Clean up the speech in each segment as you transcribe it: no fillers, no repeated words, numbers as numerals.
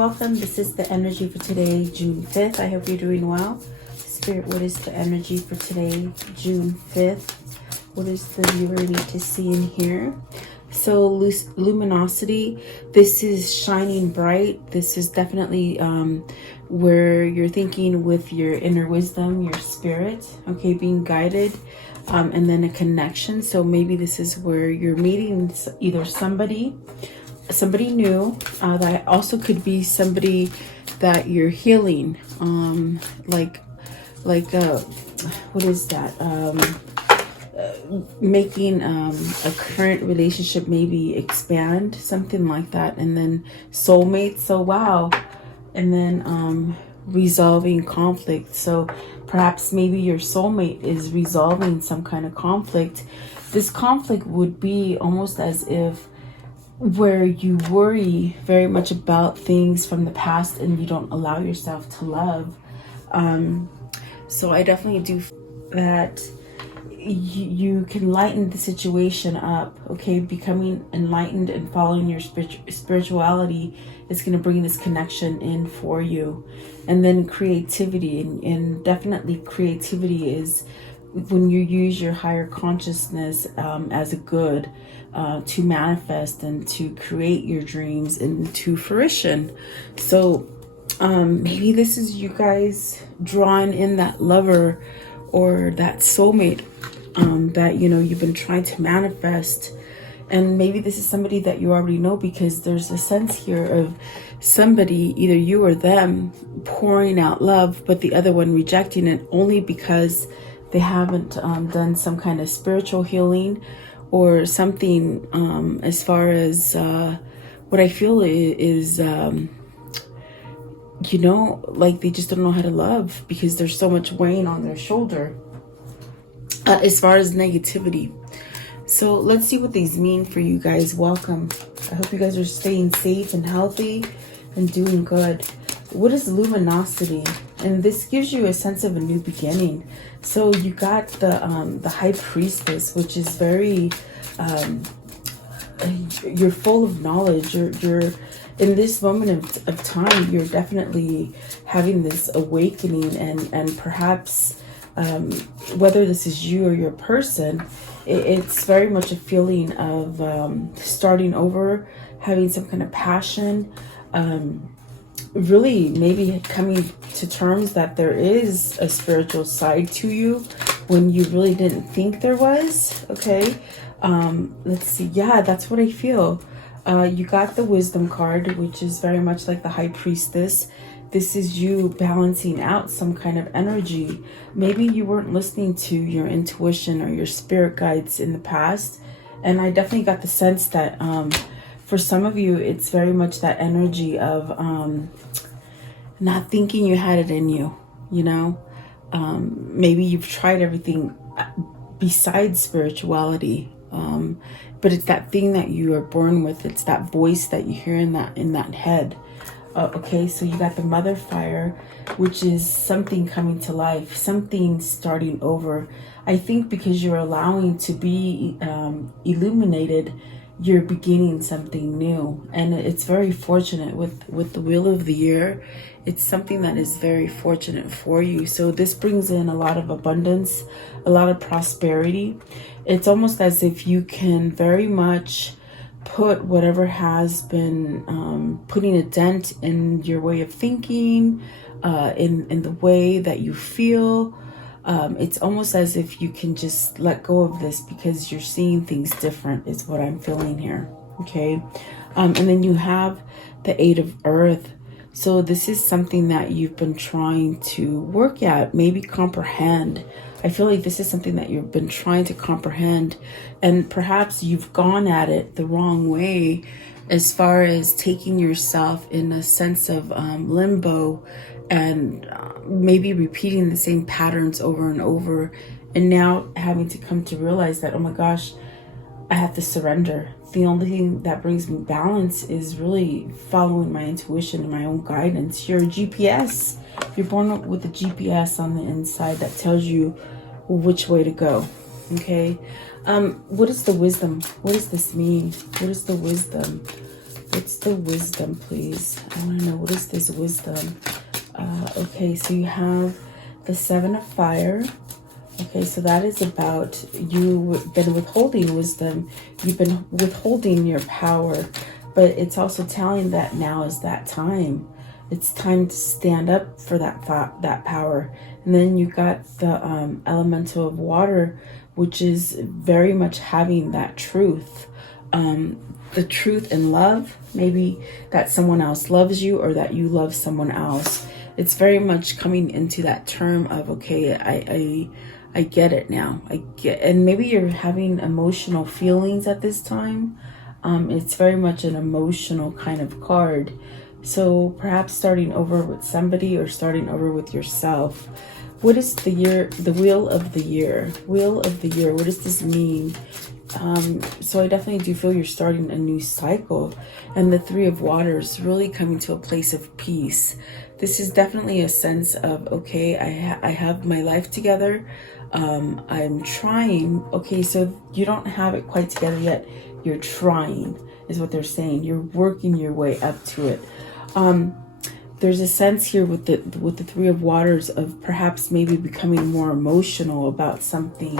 welcome. This is the energy for today, June 5th. I hope you're doing well. Spirit, what is the energy for today, June 5th? What does the viewer need to see in here? So, luminosity, this is shining bright. This is definitely where you're thinking with your inner wisdom, your spirit, okay, being guided, and then a connection. So maybe this is where you're meeting either somebody new, that also could be somebody that you're healing, what is that, making a current relationship maybe expand, something like that. And then soulmates, so wow. And then resolving conflict. So perhaps maybe your soulmate is resolving some kind of conflict. This conflict would be almost as if where you worry very much about things from the past and you don't allow yourself to love. So I definitely do that. You can lighten the situation up, okay? Becoming enlightened and following your spirituality is going to bring this connection in for you. And then creativity, and definitely creativity is when you use your higher consciousness as a good to manifest and to create your dreams into fruition. So maybe this is you guys drawing in that lover or that soulmate that you've been trying to manifest. And maybe this is somebody that you already know, because there's a sense here of somebody, either you or them, pouring out love, but the other one rejecting it only because they haven't done some kind of spiritual healing or something, as far as what I feel is like they just don't know how to love because there's so much weighing on their shoulder as far as negativity. So let's see what these mean for you guys. Welcome. I hope you guys are staying safe and healthy and doing good. What is luminosity? And this gives you a sense of a new beginning. So you got the high priestess, which is very you're full of knowledge. You're in this moment of time, you're definitely having this awakening, and perhaps whether this is you or your person, it's very much a feeling of starting over, having some kind of passion, really maybe coming to terms that there is a spiritual side to you when you really didn't think there was. Okay, let's see. Yeah, that's what I feel. You got the wisdom card, which is very much like the high priestess. This is you balancing out some kind of energy. Maybe you weren't listening to your intuition or your spirit guides in the past. And I definitely got the sense that for some of you, it's very much that energy of not thinking you had it in you, maybe you've tried everything besides spirituality. But it's that thing that you are born with. It's that voice that you hear in that head. Okay, so you got the mother fire, which is something coming to life, something starting over. I think because you're allowing to be illuminated, you're beginning something new. And it's very fortunate with the wheel of the year. It's something that is very fortunate for you. So this brings in a lot of abundance, a lot of prosperity. It's almost as if you can very much put whatever has been putting a dent in your way of thinking, in the way that you feel. It's almost as if you can just let go of this because you're seeing things different, is what I'm feeling here. Okay. And then you have the Eight of Earth. So this is something that you've been trying to work at, maybe comprehend. I feel like this is something that you've been trying to comprehend, and perhaps you've gone at it the wrong way as far as taking yourself in a sense of limbo and maybe repeating the same patterns over and over, and now having to come to realize that, oh my gosh, I have to surrender. The only thing that brings me balance is really following my intuition and my own guidance. You're a GPS. You're born with a GPS on the inside that tells you which way to go. Okay. What is the wisdom? What does this mean? What is the wisdom? What's the wisdom, please? I want to know, what is this wisdom? Okay, so you have the Seven of Fire. Okay, so that is about you've been withholding wisdom. You've been withholding your power. But it's also telling that now is that time. It's time to stand up for that power. And then you got the elemental of water, which is very much having that truth. The truth in love, maybe that someone else loves you or that you love someone else. It's very much coming into that term of, okay, I get it now. And maybe you're having emotional feelings at this time. It's very much an emotional kind of card. So perhaps starting over with somebody or starting over with yourself. What is the year, the wheel of the year? Wheel of the year, what does this mean? So I definitely do feel you're starting a new cycle. And the Three of Waters really coming to a place of peace. This is definitely a sense of, okay, I have my life together. I'm trying. Okay, so you don't have it quite together yet. You're trying, is what they're saying. You're working your way up to it. There's a sense here with the Three of Waters of perhaps maybe becoming more emotional about something,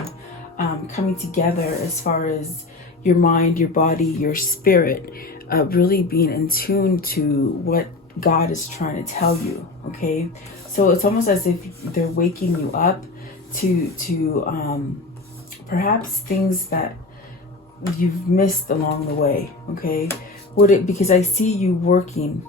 coming together as far as your mind, your body, your spirit, really being in tune to what God is trying to tell you. Okay, so it's almost as if they're waking you up to perhaps things that you've missed along the way. Okay, because I see you working.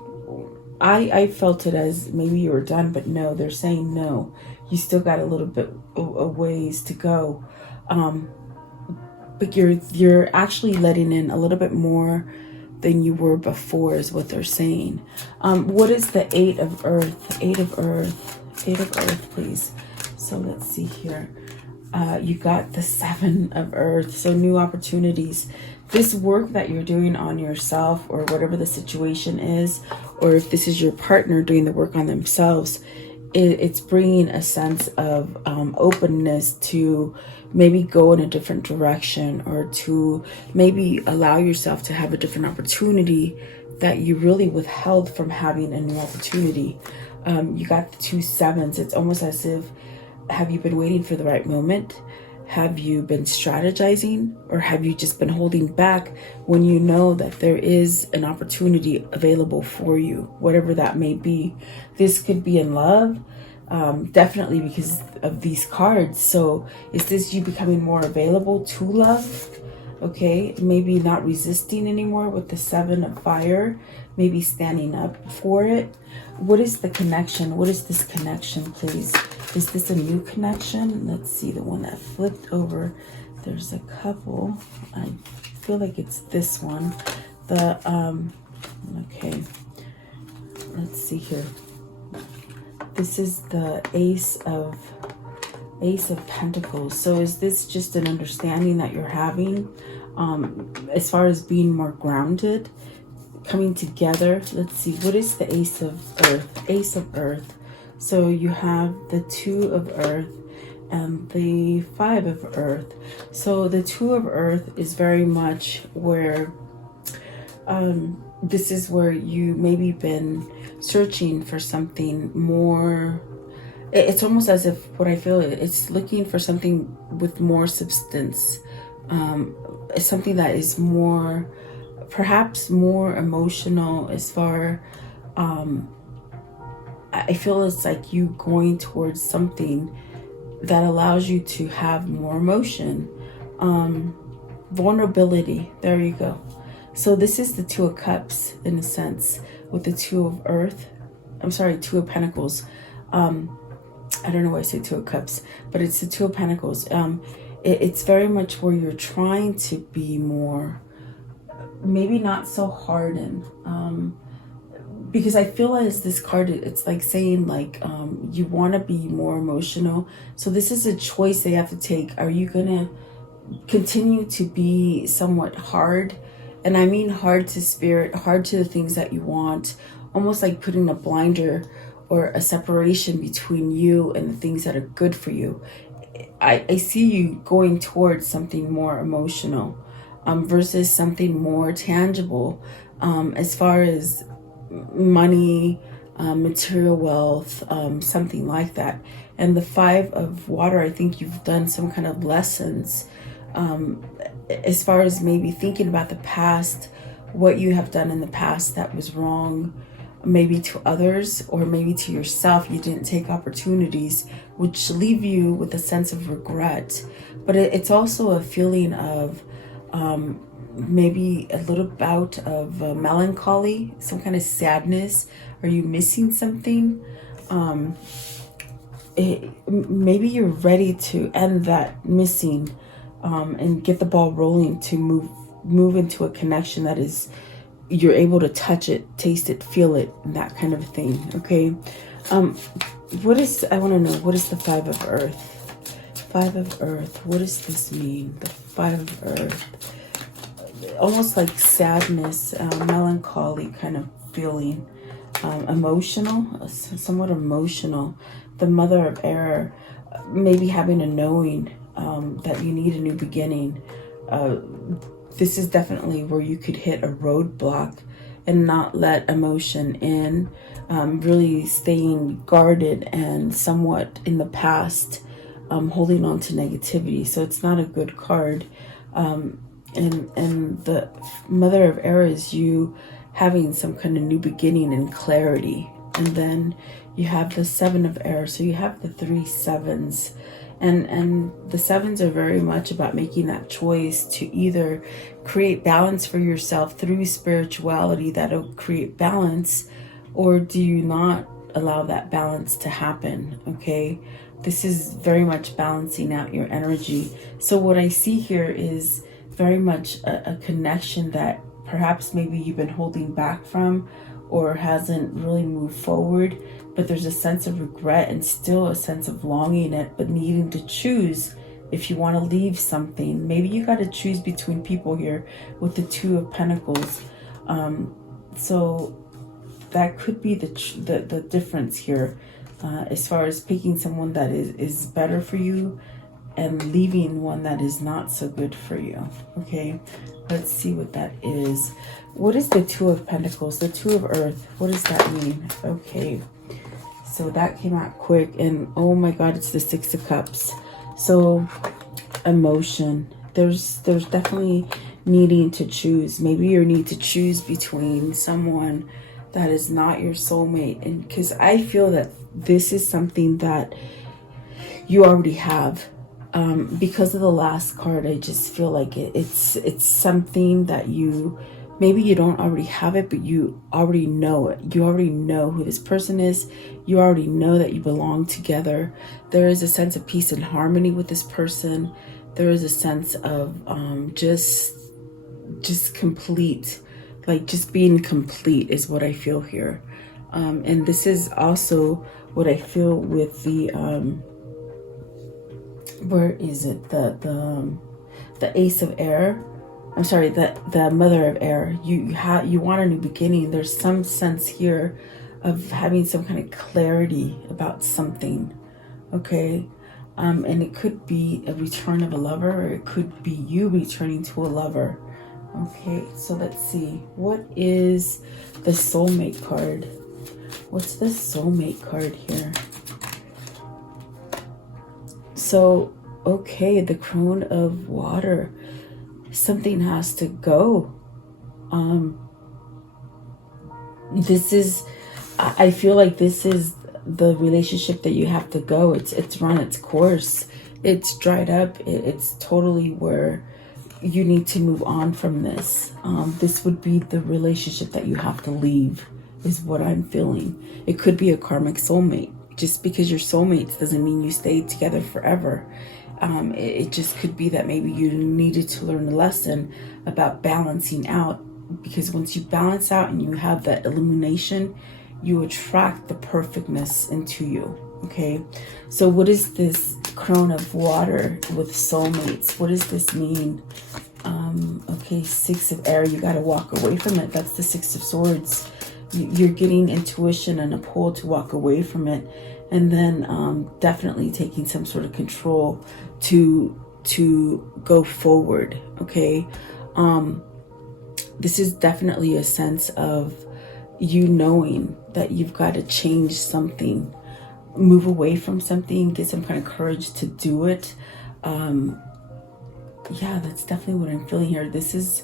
I felt it as maybe you were done, but no, they're saying no. You still got a little bit of ways to go, but you're actually letting in a little bit more than you were before, is what they're saying. What is the Eight of Earth? Eight of Earth. Eight of Earth, please. So let's see here. You got the Seven of Earth. So new opportunities. This work that you're doing on yourself, or whatever the situation is, or if this is your partner doing the work on themselves, it's bringing a sense of openness to maybe go in a different direction, or to maybe allow yourself to have a different opportunity that you really withheld from having a new opportunity. You got the two sevens. It's almost as if, have you been waiting for the right moment? Have you been strategizing, or have you just been holding back when you know that there is an opportunity available for you, whatever that may be? This could be in love, definitely because of these cards. So is this you becoming more available to love? Okay, maybe not resisting anymore with the Seven of Fire, maybe standing up for it. What is the connection? What is this connection, please? Is this a new connection? Let's see, the one that flipped over. There's a couple. I feel like it's this one. Okay, let's see here. This is the Ace of Pentacles. So is this just an understanding that you're having as far as being more grounded, coming together? Let's see, what is the Ace of Earth? Ace of Earth. So you have the Two of Earth and the Five of Earth. So the Two of Earth is very much where this is where you maybe been searching for something more. It's almost as if, what I feel, it's looking for something with more substance, something that is more, perhaps more emotional, as far I feel it's like you going towards something that allows you to have more emotion, vulnerability. There you go. So this is the Two of Cups in a sense, with the Two of Earth. I'm sorry, Two of Pentacles. I don't know why I say Two of Cups, but it's the Two of Pentacles. It's very much where you're trying to be more, maybe not so hardened. Because I feel as this card, it's like saying like you want to be more emotional. So this is a choice they have to take. Are you going to continue to be somewhat hard? And I mean hard to spirit, hard to the things that you want, almost like putting a blinder or a separation between you and the things that are good for you. I see you going towards something more emotional versus something more tangible. as far as money, material wealth, something like that. And the 5 of water, I think you've done some kind of lessons, as far as maybe thinking about the past, what you have done in the past that was wrong, maybe to others or maybe to yourself. You didn't take opportunities, which leave you with a sense of regret. But it's also a feeling of maybe a little bout of melancholy, some kind of sadness. Are you missing something? Maybe you're ready to end that missing, and get the ball rolling to move into a connection that is, you're able to touch it, taste it, feel it, that kind of thing. Okay. I want to know, what is the 5 of earth? 5 of earth. What does this mean? The 5 of earth. Almost like sadness, melancholy kind of feeling, emotional, somewhat emotional. The mother of air, maybe having a knowing that you need a new beginning. This is definitely where you could hit a roadblock and not let emotion in, really staying guarded and somewhat in the past, holding on to negativity. So it's not a good card. And the mother of air is you having some kind of new beginning and clarity. And then you have the 7 of air. So you have the 3 sevens. And the 7s are very much about making that choice to either create balance for yourself through spirituality that'll create balance, or do you not allow that balance to happen? Okay, this is very much balancing out your energy. So what I see here is very much a connection that perhaps maybe you've been holding back from or hasn't really moved forward, but there's a sense of regret and still a sense of longing it, but needing to choose if you want to leave something. Maybe you got to choose between people here with the 2 of Pentacles. So that could be the difference here, as far as picking someone that is better for you and leaving one that is not so good for you. Okay, let's see what that is. What is the 2 of Pentacles? The 2 of Earth. What does that mean? Okay, so that came out quick, and oh my God, it's the 6 of Cups. So emotion. There's definitely needing to choose. Maybe you need to choose between someone that is not your soulmate, and because I feel that this is something that you already have. Because of the last card, I just feel like it's something that maybe you don't already have it, but you already know it. You already know who this person is. You already know that you belong together. There is a sense of peace and harmony with this person. There is a sense of just complete, like just being complete is what I feel here. And this is also what I feel with the where is it, the Ace of Air, I'm sorry, the Mother of Air. You want a new beginning. There's some sense here of having some kind of clarity about something. Okay, and it could be a return of a lover, or it could be you returning to a lover. Okay, so let's see, what is the soulmate card? What's the soulmate card here? So, okay, the Crone of Water. Something has to go. This is, I feel like this is the relationship that you have to go. It's run its course. It's dried up. It's totally where you need to move on from this. This would be the relationship that you have to leave, is what I'm feeling. It could be a karmic soulmate. Just because you're soulmates doesn't mean you stay together forever. It just could be that maybe you needed to learn a lesson about balancing out, because once you balance out and you have that illumination, you attract the perfectness into you. Okay, so what is this Crone of Water with soulmates? What does this mean? Okay, 6 of Air, you got to walk away from it. That's the 6 of Swords. You're getting intuition and a pull to walk away from it, and then definitely taking some sort of control to go forward. Okay, this is definitely a sense of you knowing that you've got to change something, move away from something, get some kind of courage to do it. Yeah, that's definitely what I'm feeling here. This is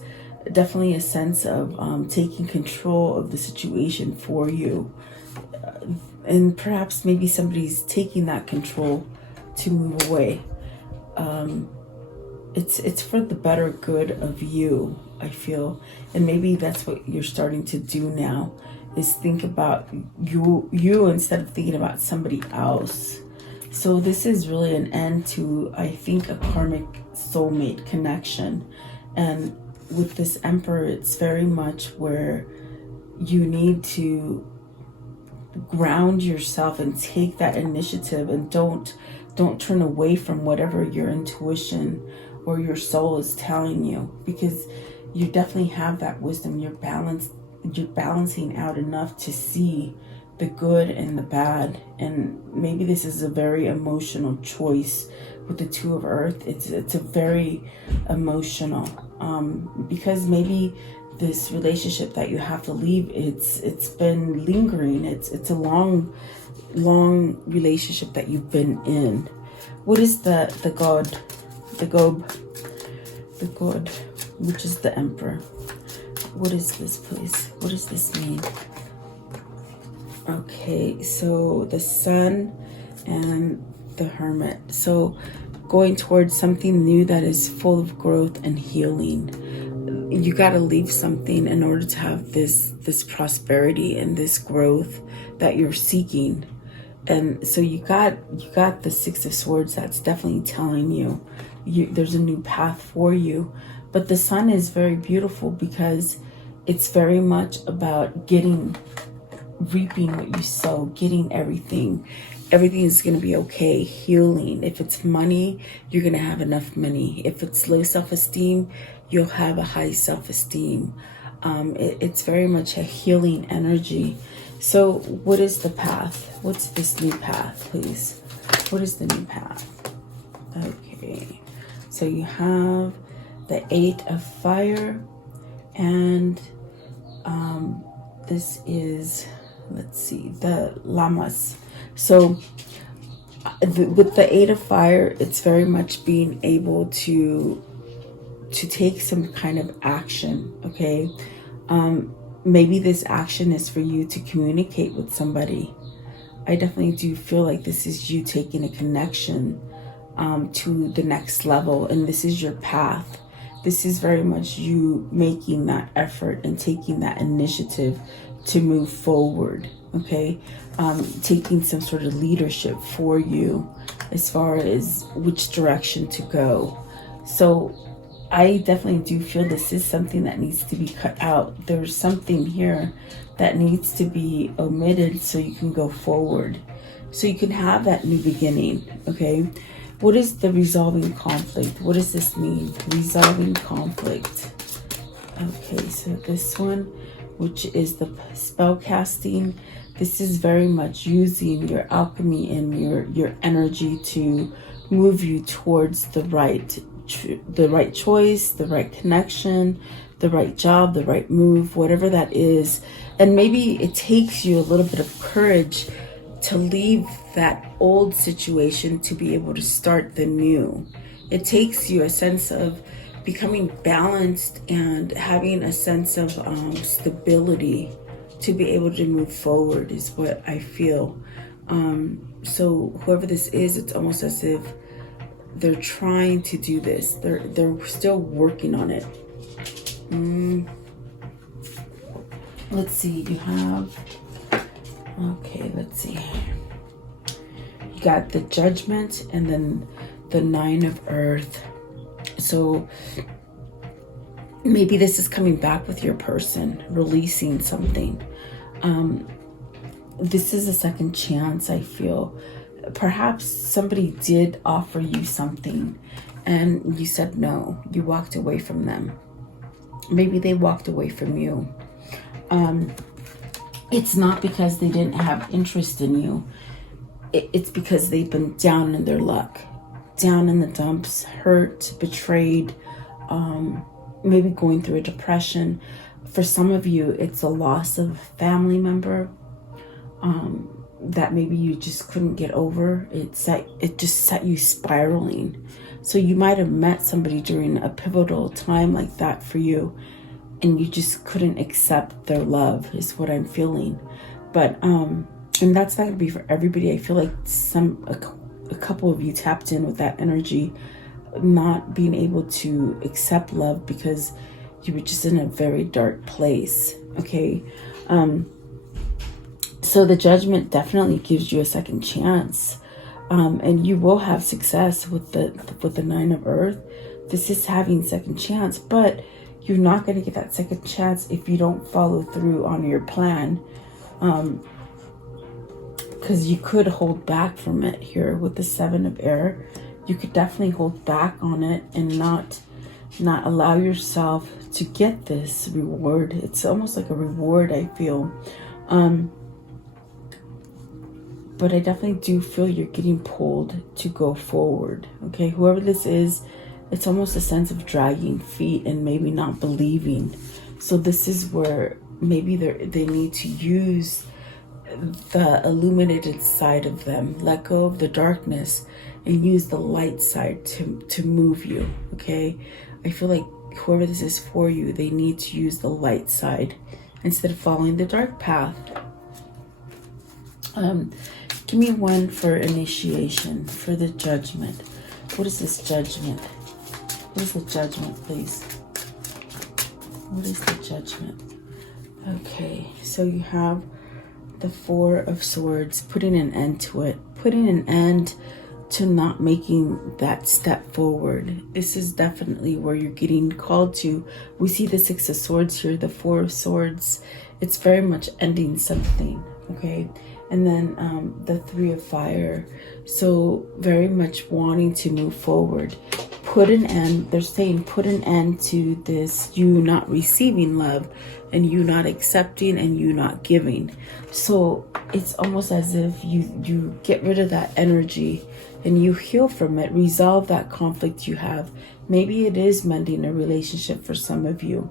definitely a sense of taking control of the situation for you. And perhaps maybe somebody's taking that control to move away. It's for the better good of you, I feel. And maybe that's what you're starting to do now, is think about you instead of thinking about somebody else. So this is really an end to, I think, a karmic soulmate connection. And with this Emperor, it's very much where you need to ground yourself and take that initiative, and don't turn away from whatever your intuition or your soul is telling you, because you definitely have that wisdom. You're balancing out enough to see the good and the bad. And maybe this is a very emotional choice with the Two of Earth. It's a very emotional, because maybe this relationship that you have to leave, it's been lingering. It's a long relationship that you've been in. What is the god, which is the Emperor? What is this, please? What does this mean? Okay, so the Sun and the Hermit. So going towards something new that is full of growth and healing. You got to leave something in order to have this prosperity and this growth that you're seeking. And so you got the Six of Swords. That's definitely telling you there's a new path for you. But the Sun is very beautiful because it's very much about reaping what you sow, getting everything. Everything is going to be okay, healing. If it's money, you're going to have enough money. If it's low self-esteem, you'll have a high self-esteem. It's very much a healing energy. So what is the path? What's this new path, please? What is the new path? Okay, so you have the Eight of Fire, and this is, let's see, the Lamas. So with the Eight of Fire, it's very much being able to take some kind of action, okay? Maybe this action is for you to communicate with somebody. I definitely do feel like this is you taking a connection to the next level, and this is your path. This is very much you making that effort and taking that initiative to move forward, okay? Taking some sort of leadership for you as far as which direction to go. So I definitely do feel this is something that needs to be cut out. There's something here that needs to be omitted so you can go forward, so you can have that new beginning, okay? What is the resolving conflict? What does this mean? Resolving conflict. Okay, so this one, which is the spell casting, this is very much using your alchemy and your energy to move you towards the right choice, the right connection, the right job, the right move, whatever that is. And maybe it takes you a little bit of courage to leave that old situation to be able to start the new. It takes you a sense of becoming balanced and having a sense of stability to be able to move forward is what I feel. So whoever this is, it's almost as if they're trying to do this. They're still working on it. Let's see, you have, okay, let's see. You got the Judgment and then the Nine of Earth. So maybe this is coming back with your person, releasing something. This is a second chance, I feel. Perhaps somebody did offer you something and you said no. You walked away from them. Maybe they walked away from you. It's not because they didn't have interest in you. It's because they've been down in their luck, down in the dumps, hurt, betrayed, maybe going through a depression. For some of you, it's a loss of a family member that maybe you just couldn't get over. It just set you spiraling. So you might have met somebody during a pivotal time like that for you, and you just couldn't accept their love, is what I'm feeling. But and that's not gonna be for everybody. I feel like a couple of you tapped in with that energy, not being able to accept love because you were just in a very dark place. Okay. So the Judgment definitely gives you a second chance, and you will have success with the Nine of Earth. This is having second chance, but you're not going to get that second chance if you don't follow through on your plan, because you could hold back from it here with the Seven of Air. You could definitely hold back on it and not allow yourself to get this reward. It's almost like a reward, I feel. But I definitely do feel you're getting pulled to go forward. Okay, whoever this is, it's almost a sense of dragging feet and maybe not believing. So this is where maybe they need to use the illuminated side of them, let go of the darkness and use the light side to move you. Okay, I feel like whoever this is for you, they need to use the light side instead of following the dark path. Give me one for initiation, for the Judgment. What is this Judgment? What is the Judgment, please? What is the Judgment? Okay, so you have the Four of Swords, putting an end to it, putting an end to not making that step forward. This is definitely where you're getting called to. We see the Six of Swords here, the Four of Swords. It's very much ending something, okay? And then the Three of Fire. So very much wanting to move forward. Put an end, they're saying put an end to this, you not receiving love and you not accepting and you not giving. So it's almost as if you get rid of that energy and you heal from it, resolve that conflict you have. Maybe it is mending a relationship for some of you,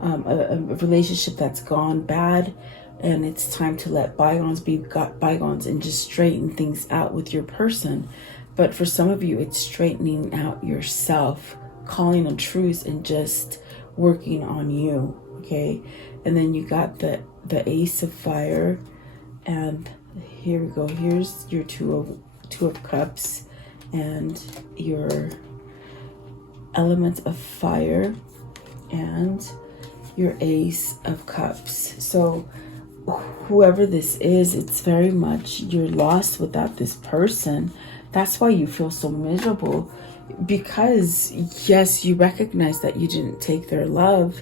a relationship that's gone bad, and it's time to let bygones be bygones and just straighten things out with your person. But for some of you, it's straightening out yourself, calling a truce and just working on you, okay? And then you got the Ace of Fire, and here we go. Here's your Two of Cups and your Element of Fire and your Ace of Cups. So whoever this is, it's very much you're lost without this person. That's why you feel so miserable, because yes, you recognize that you didn't take their love,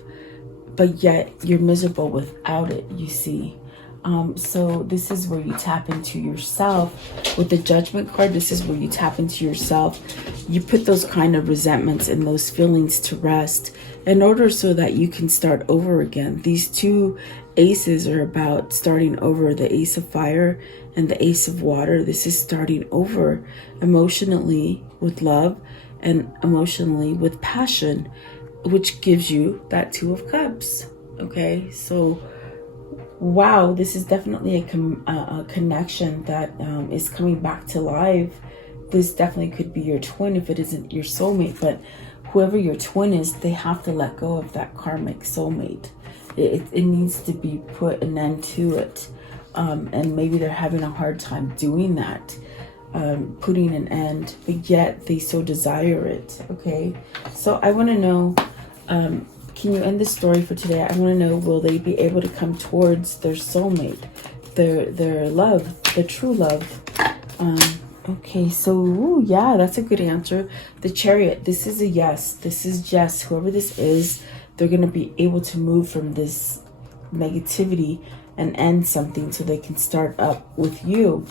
but yet you're miserable without it, you see. So this is where you tap into yourself. With the Judgment card, this is where you tap into yourself. You put those kind of resentments and those feelings to rest in order so that you can start over again. These two aces are about starting over. The Ace of Fire and the Ace of Water. This is starting over emotionally with love and emotionally with passion, which gives you that Two of Cups. Okay, so wow, this is definitely a connection that is coming back to life. This definitely could be your twin if it isn't your soulmate, but whoever your twin is, they have to let go of that karmic soulmate. It needs to be put an end to it. And maybe they're having a hard time doing that, putting an end, but yet they so desire it, okay? So I want to know, can you end the story for today? I want to know, will they be able to come towards their soulmate, their love, the true love? Okay, so ooh, yeah, that's a good answer. The Chariot, this is a yes. This is yes. Whoever this is, they're going to be able to move from this negativity and end something so they can start up with you.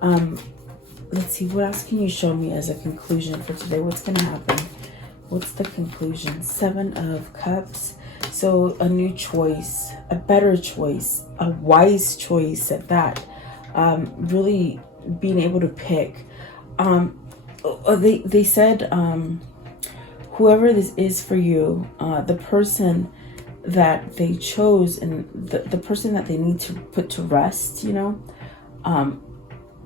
Let's see, what else can you show me as a conclusion for today? What's going to happen? What's the conclusion? Seven of Cups. So a new choice, a better choice, a wise choice at that. Really being able to pick. They said, whoever this is for you, the person that they chose, and the person that they need to put to rest, you know,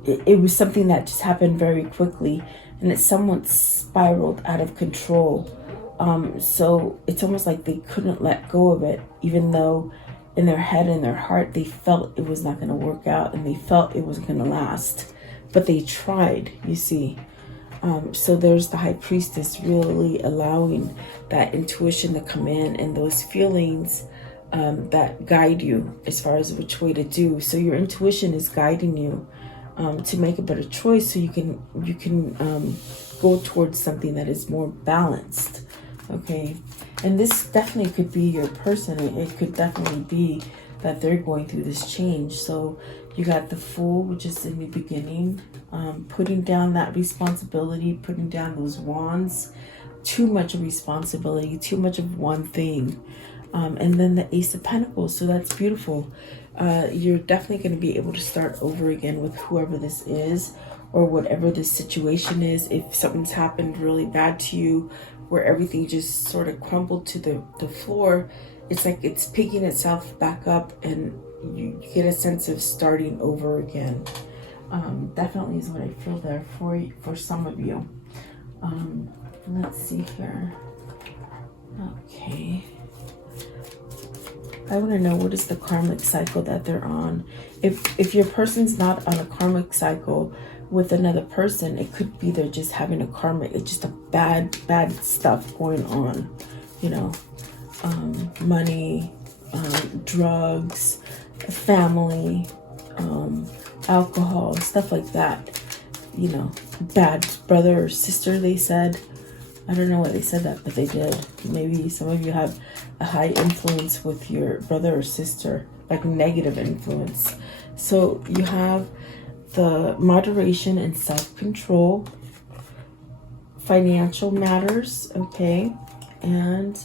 it was something that just happened very quickly, and it somewhat spiraled out of control. So it's almost like they couldn't let go of it, even though in their head and their heart they felt it was not going to work out, and they felt it wasn't going to last, but they tried, you see. So there's the high priestess really allowing that intuition to come in, and those feelings that guide you as far as which way to do. So your intuition is guiding you to make a better choice, so you can go towards something that is more balanced. Okay, and this definitely could be your person. It could definitely be that they're going through this change. So you got the Fool, which is in the beginning, putting down that responsibility, putting down those wands, too much of responsibility, too much of one thing. And then the Ace of Pentacles. So that's beautiful. You're definitely going to be able to start over again with whoever this is, or whatever this situation is. If something's happened really bad to you, where everything just sort of crumbled to the floor, it's like it's picking itself back up, and you get a sense of starting over again. Definitely is what I feel there for some of you. Let's see here. Okay. I want to know, what is the karmic cycle that they're on? If your person's not on a karmic cycle with another person, it could be they're just having a karmic, it's just a bad stuff going on, you know, money, drugs, family, alcohol, stuff like that, you know, bad brother or sister, they said. I don't know why they said that, but they did. Maybe some of you have a high influence with your brother or sister, like negative influence. So you have the moderation and self-control, financial matters, okay, and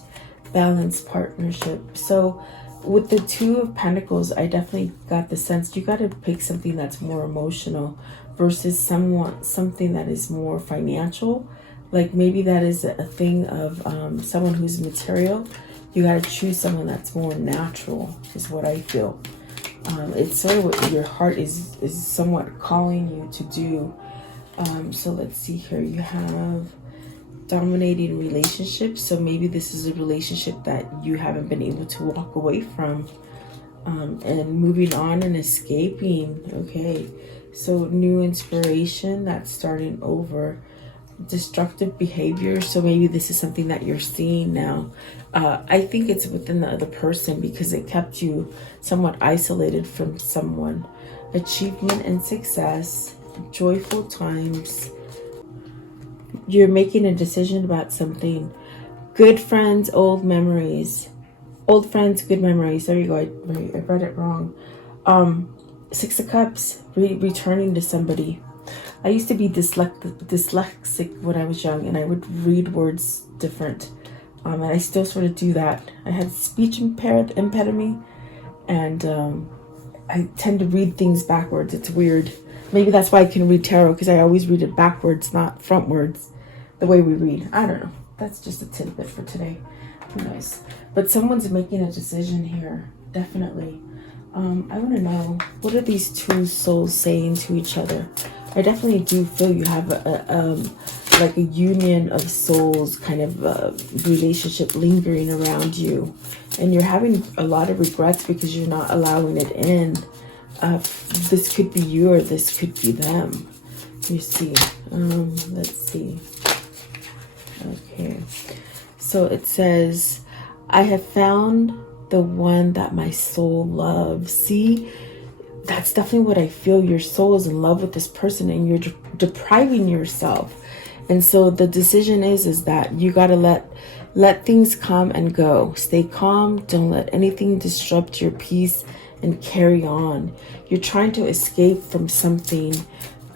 balanced partnership. So with the Two of Pentacles, I definitely got the sense you got to pick something that's more emotional versus something that is more financial. Like maybe that is a thing of someone who's material. You got to choose someone that's more natural, is what I feel. It's sort of what your heart is somewhat calling you to do. So let's see here. You have dominating relationships. So maybe this is a relationship that you haven't been able to walk away from, and moving on and escaping. Okay, so new inspiration, that's starting over. Destructive behavior. So maybe this is something that you're seeing now. I think it's within the other person, because it kept you somewhat isolated from someone. Achievement and success, joyful times. You're making a decision about something. Good friends, old memories. Old friends, good memories. There you go. I read it wrong. Six of Cups, returning to somebody. I used to be dyslexic when I was young, and I would read words different. And I still sort of do that. I had speech impediment, and I tend to read things backwards. It's weird. Maybe that's why I can read tarot, because I always read it backwards, not frontwards, the way we read. I don't know. That's just a tidbit for today. Who knows? But someone's making a decision here, definitely. I want to know, what are these two souls saying to each other? I definitely do feel you have like a union of souls kind of relationship lingering around you, and you're having a lot of regrets because you're not allowing it in. This could be you, or this could be them. You see. Let's see. Okay, so it says, I have found the one that my soul loves. See, that's definitely what I feel. Your soul is in love with this person, and you're depriving yourself. And so the decision is that you got to let things come and go. Stay calm. Don't let anything disrupt your peace, and carry on. You're trying to escape from something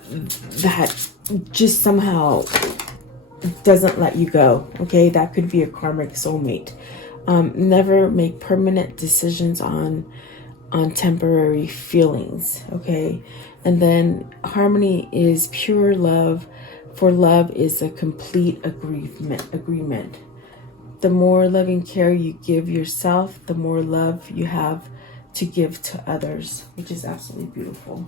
that just somehow doesn't let you go. Okay, that could be a karmic soulmate. Never make permanent decisions on temporary feelings. Okay, and then harmony is pure love, for love is a complete agreement. The more loving care you give yourself, the more love you have to give to others, which is absolutely beautiful.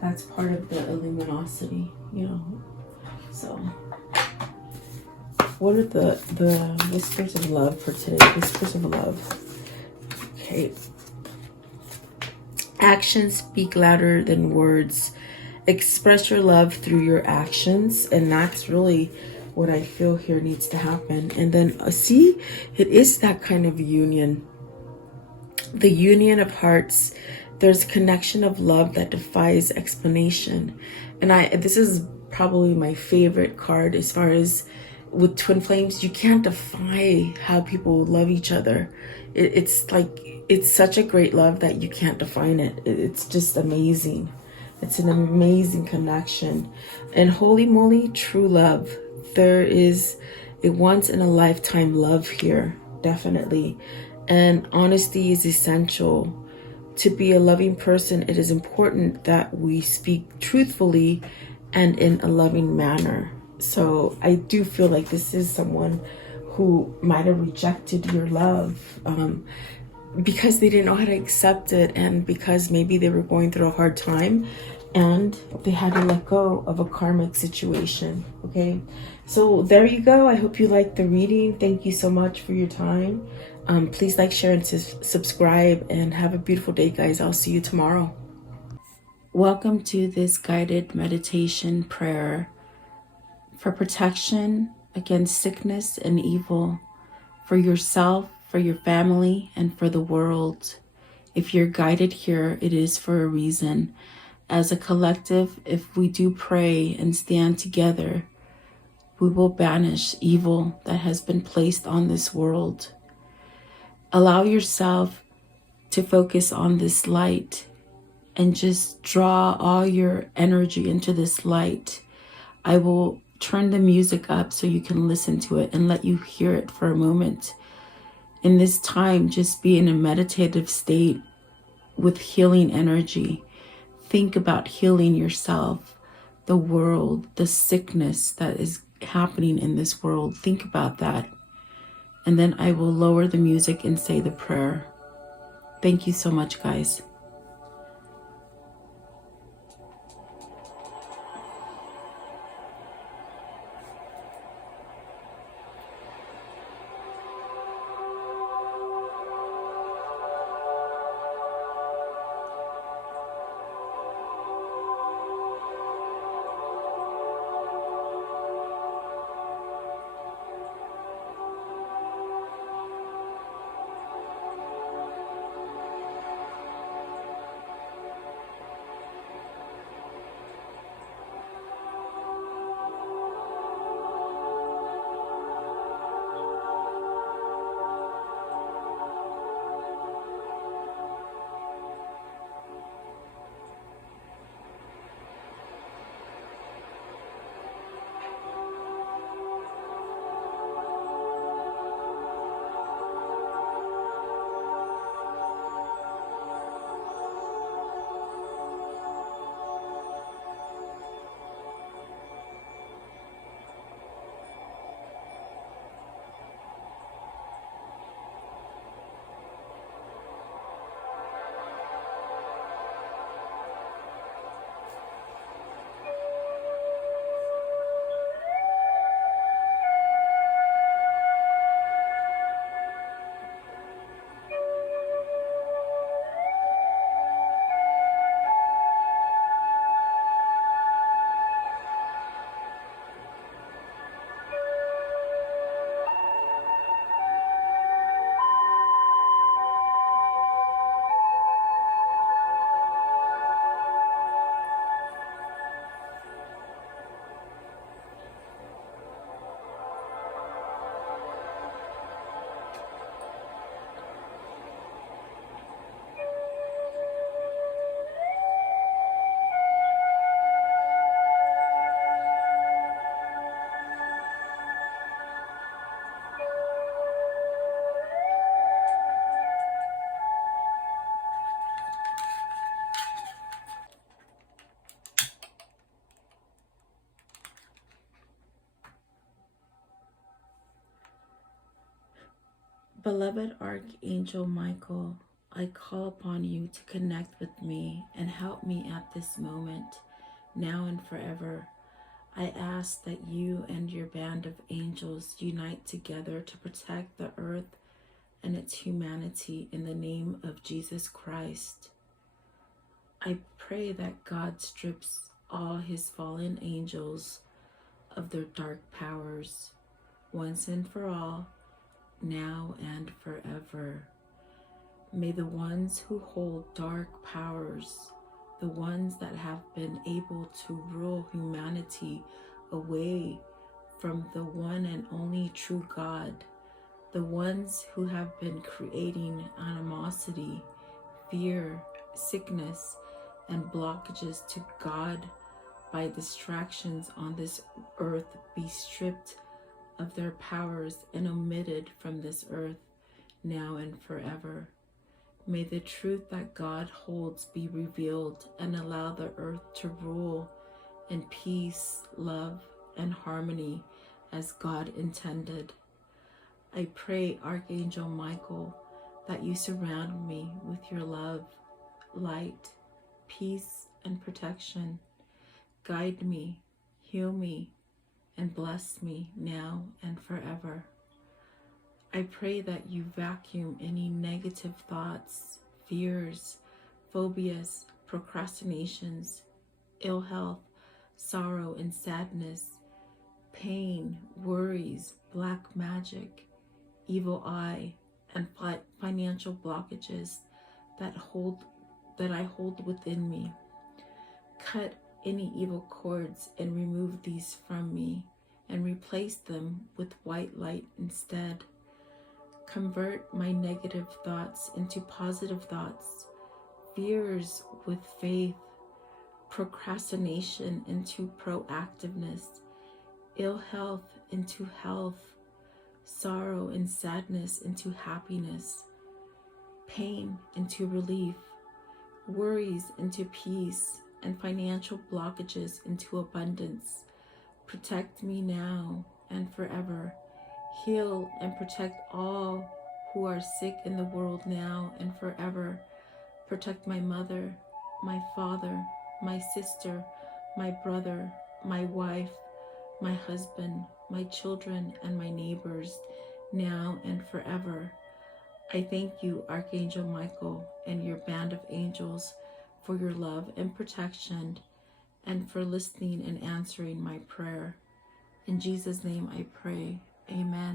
That's part of the luminosity, you know. So, what are the whispers of love for today? Whispers of love. Okay. Actions speak louder than words. Express your love through your actions, and that's really what I feel here needs to happen. And then see, it is that kind of union, the union of hearts. There's connection of love that defies explanation. And this is probably my favorite card as far as with twin flames. You can't defy how people love each other. It's like, it's such a great love that you can't define it. It's just amazing. It's an amazing connection. And holy moly, true love. There is a once in a lifetime love here, definitely. And honesty is essential. To be a loving person, it is important that we speak truthfully and in a loving manner. So I do feel like this is someone who might have rejected your love because they didn't know how to accept it, and because maybe they were going through a hard time and they had to let go of a karmic situation. Okay, so there you go. I hope you liked the reading. Thank you so much for your time. Please like, share, and subscribe, and have a beautiful day, guys. I'll see you tomorrow. Welcome to this guided meditation prayer for protection against sickness and evil, for yourself, for your family, and for the world. If you're guided here, it is for a reason. As a collective, if we do pray and stand together, we will banish evil that has been placed on this world. Allow yourself to focus on this light and just draw all your energy into this light. I will turn the music up so you can listen to it and let you hear it for a moment. In this time, just be in a meditative state with healing energy. Think about healing yourself, the world, the sickness that is happening in this world. Think about that. And then I will lower the music and say the prayer. Thank you so much, guys. Beloved Archangel Michael, I call upon you to connect with me and help me at this moment, now and forever. I ask that you and your band of angels unite together to protect the earth and its humanity in the name of Jesus Christ. I pray that God strips all his fallen angels of their dark powers, once and for all, now and forever. May the ones who hold dark powers, the ones that have been able to rule humanity away from the one and only true God, the ones who have been creating animosity, fear, sickness, and blockages to God by distractions on this earth, be stripped of their powers and omitted from this earth, now and forever. May the truth that God holds be revealed and allow the earth to rule in peace, love, and harmony as God intended. I pray, Archangel Michael, that you surround me with your love, light, peace, and protection. Guide me, heal me, and bless me now and forever. I pray that you vacuum any negative thoughts, fears, phobias, procrastinations, ill health, sorrow and sadness, pain, worries, black magic, evil eye, and financial blockages that I hold within me. Cut any evil cords and remove these from me and replace them with white light instead. Convert my negative thoughts into positive thoughts, fears with faith, procrastination into proactiveness, ill health into health, sorrow and sadness into happiness, pain into relief, worries into peace, and financial blockages into abundance. Protect me now and forever. Heal and protect all who are sick in the world now and forever. Protect my mother, my father, my sister, my brother, my wife, my husband, my children, and my neighbors now and forever. I thank you, Archangel Michael, and your band of angels for your love and protection and for listening and answering my prayer. In Jesus' name I pray. Amen.